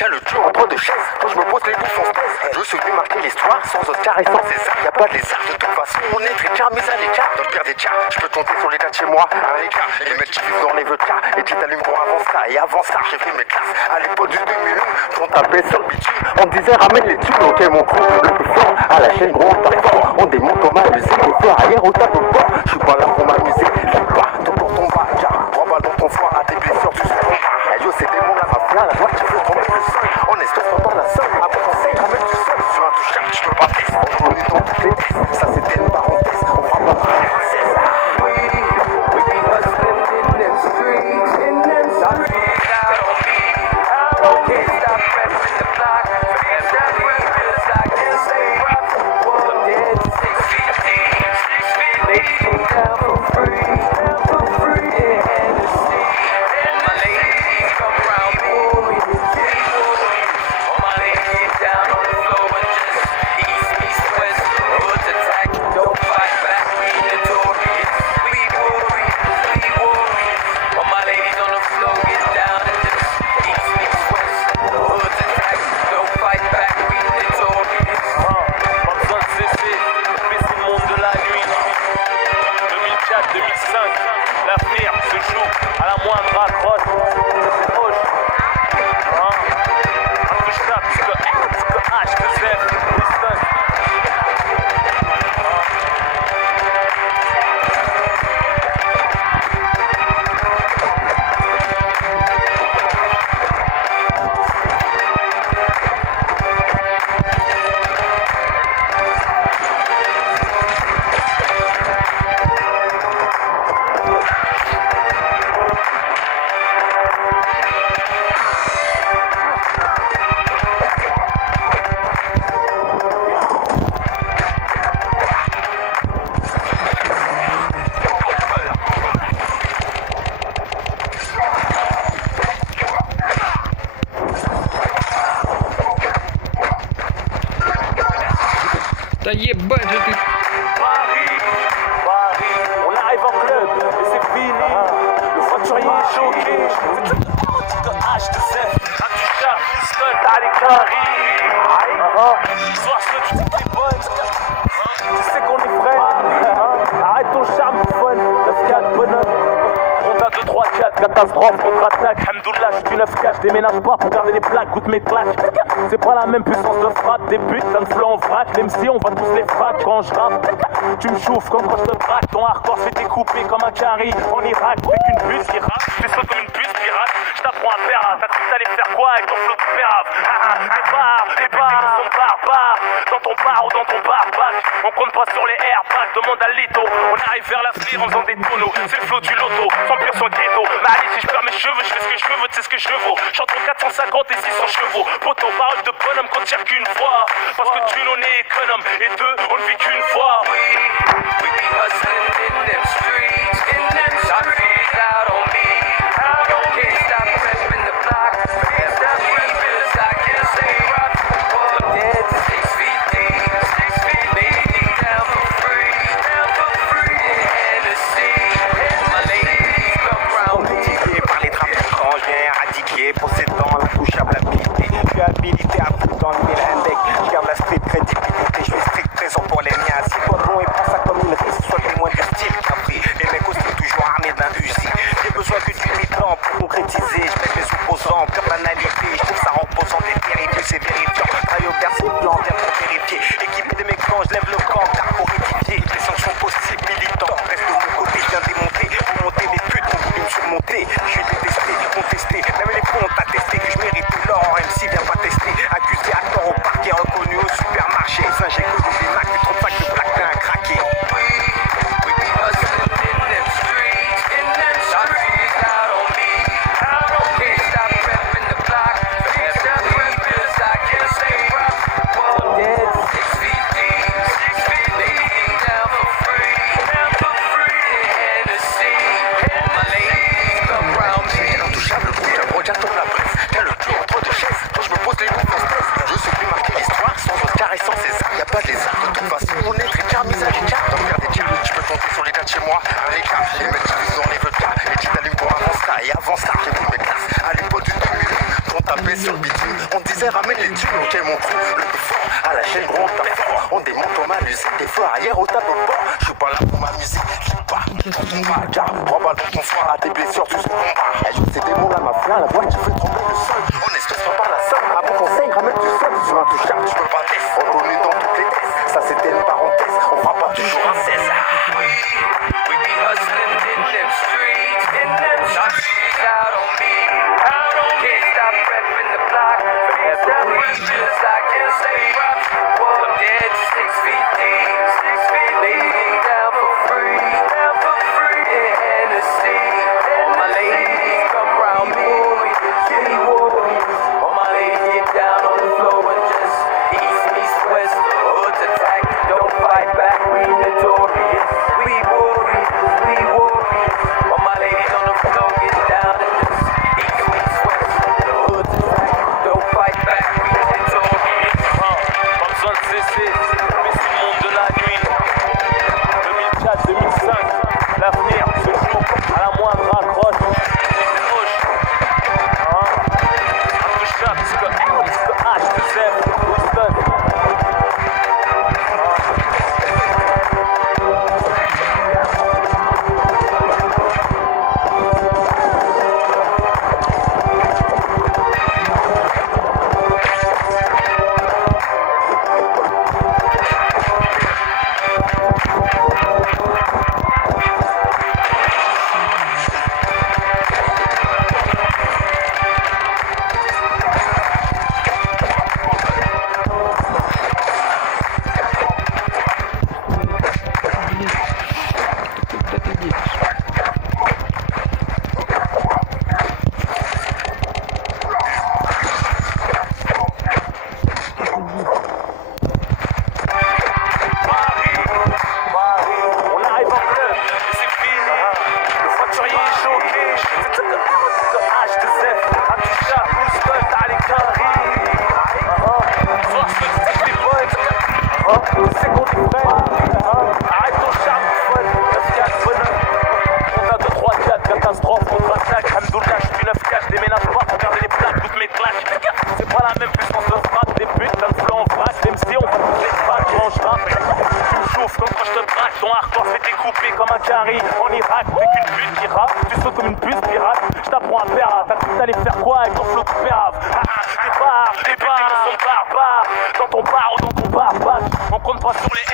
Tiens le dur entre deux chaises, quand je me pose les bouches en stress. Je suis démarquer l'histoire sans Oscar et sans César. Y'a pas de lézard, de toute façon on est très charmés à l'écart. Dans le pire des cas, je peux compter sur les gars de chez moi, un écart. Et les mecs qui vivent dans les vodkas, et qui t'allument pour avant ça. Et avant ça, j'ai fait mes classes à l'époque du 2001. Quand tapait sur le bitume, on me disait ramène les tubes. Ok mon crew, le plus fort, à la chaîne gros, on tape fort. On démonte comme un musée, des fois ailleurs au tableau de bord. Je suis pas là pour m'amuser, je suis pas tout pour ton bas. Car 3 balles dans ton foie, à tes blessures, tu sais. Yo, c'est des mots, la mafia, la voix qui veut tomber le sol. On est stuff dans la seule, après on sait, ramène du sol. Sur un touchable, tu peux pas tester. On joue dans toutes les tests, ça c'était une parenthèse. On fera pas de princesse. We be hustling in them streets, in them streets. Out on me, I can't stop pressing the block. Feel that way, feels like this ain't rock. One dead, 6 feet deep, 6 feet deep. They came down for free, yeah, Hennessy. And my ladies come around me, all my ladies down on the floor and just east, east, west, hood attack. Don't fight back, we notorious, we worry. All my ladies on the floor get down and just east, east, west, hood attack. Don't fight back, we notorious. Pas besoin de cesser, mais c'est le monde de la nuit. 2004-2005, l'avenir se joue à la moindre accroche. C'est proche. Intouchable, jusqu'à H, que Z, Winston. Да ебать же ты. Paris, on arrive en club et c'est fini. Le voiturier est choqué. C'est tout de H, de Z. Intouchable, Winston, t'as les caries. Ce soir, tu sais que t'es bonne. Tu sais qu'on est frais. Arrête ton charme, fun. 9-4, bonhomme. On a 2-3-4, catastrophe, contre-attaque. Hamdoullah, je suis 9-4, je déménage pas pour garder les plaques, goûte mes claques. C'est pas la même puissance de frappe, des buts, ça me flotte en vrac. Même si on va tous les fracs quand je rappe. Tu me chauffes comme quand je te braque. Ton hardcore se fait découper comme un carré en Irak. T'es qu'une puce qui rappe, tu sautes comme une puce pirate. Je t'apprends à faire, t'as cru que t'allais faire quoi avec ton flow de pérave. Des barres, ils sont barbares. Dans ton bar ou dans ton barbac. On compte pas sur les airbags, demande à Lito. On arrive vers l'avenir en faisant des tonneaux. C'est le flow du loto, sans pire son ghetto. Mais allez, si je perds mes cheveux, je fais ce que je veux, tu sais ce que je vaux. Chante 450 et 600 chevaux. Poto, parole de bonhomme qu'on tire qu'une fois. Parce que d'une, on est économe. Et deux, on ne vit qu'une fois. We be hustling in them streets, in them streets. Out on me, can't stop pressing the block. Feel that way, feels like this ain't rock. One dead, 6 feet deep, 6 feet deep. Down for free, yeah, Hennessy. And my ladies come round me. Fatigué par les trappes étrangers, éradiqué, possédant la touchable habilité. Je suis habilité à foutre dans le mille handek. Je garde la street crédibilité, je suis strict présent pour les miens. Si toi bon et prends ça comme une risque, sois témoin du style qu'après. Les mecs aussi toujours armés d'un fusil. J'ai besoin taper sur le bitume. On disait ramène les thunes, ok mon crew, le plus fort. À la chaîne gros, tape fort. On démonte comme à l'usine, des feux arrière au tableau de bord. Je suis pas là pour ma musique, je suis pas pour ton bas. Car 3 balles dans ton soir, à tes blessures, tu sais combat. Et je ces démons là, ma foi, la voix, tu fais trembler le sol. On espèce pas par la somme, à bon conseil, ramène du sol. Sur un touchard, tu peux pas tester. Reconnu dans toutes les tests, ça c'était une parenthèse. On fera pas toujours un 16. We be hustling in them streets, out on me. Can't stop repping the block. That just I can't say rock. Well, I'm dead 6 feet deep. Lay me down for free. In Hennessy. All my ladies come round me. All my ladies get down on the floor and just east, west, hoods attack. Don't fight back, we notorious. We warriors. All my ladies on the floor get down and just east, west, hoods attack. Don't fight back, we notorious. Pas besoin de cesser, mais c'est le monde de la nuit. 2004-2005, l'avenir se joue à la moindre accroche. C'est moche. Intouchable, ce que H, ce Z, Houston. En Irak, t'es qu'une pute qui rappe, tu sautes comme une puce pirate. Je t'apprends à faire, t'as cru que t'allais faire quoi avec ton flow de pérave? Départ, dans son barbare, dans ton bar ou dans ton barbare. On compte pas sur les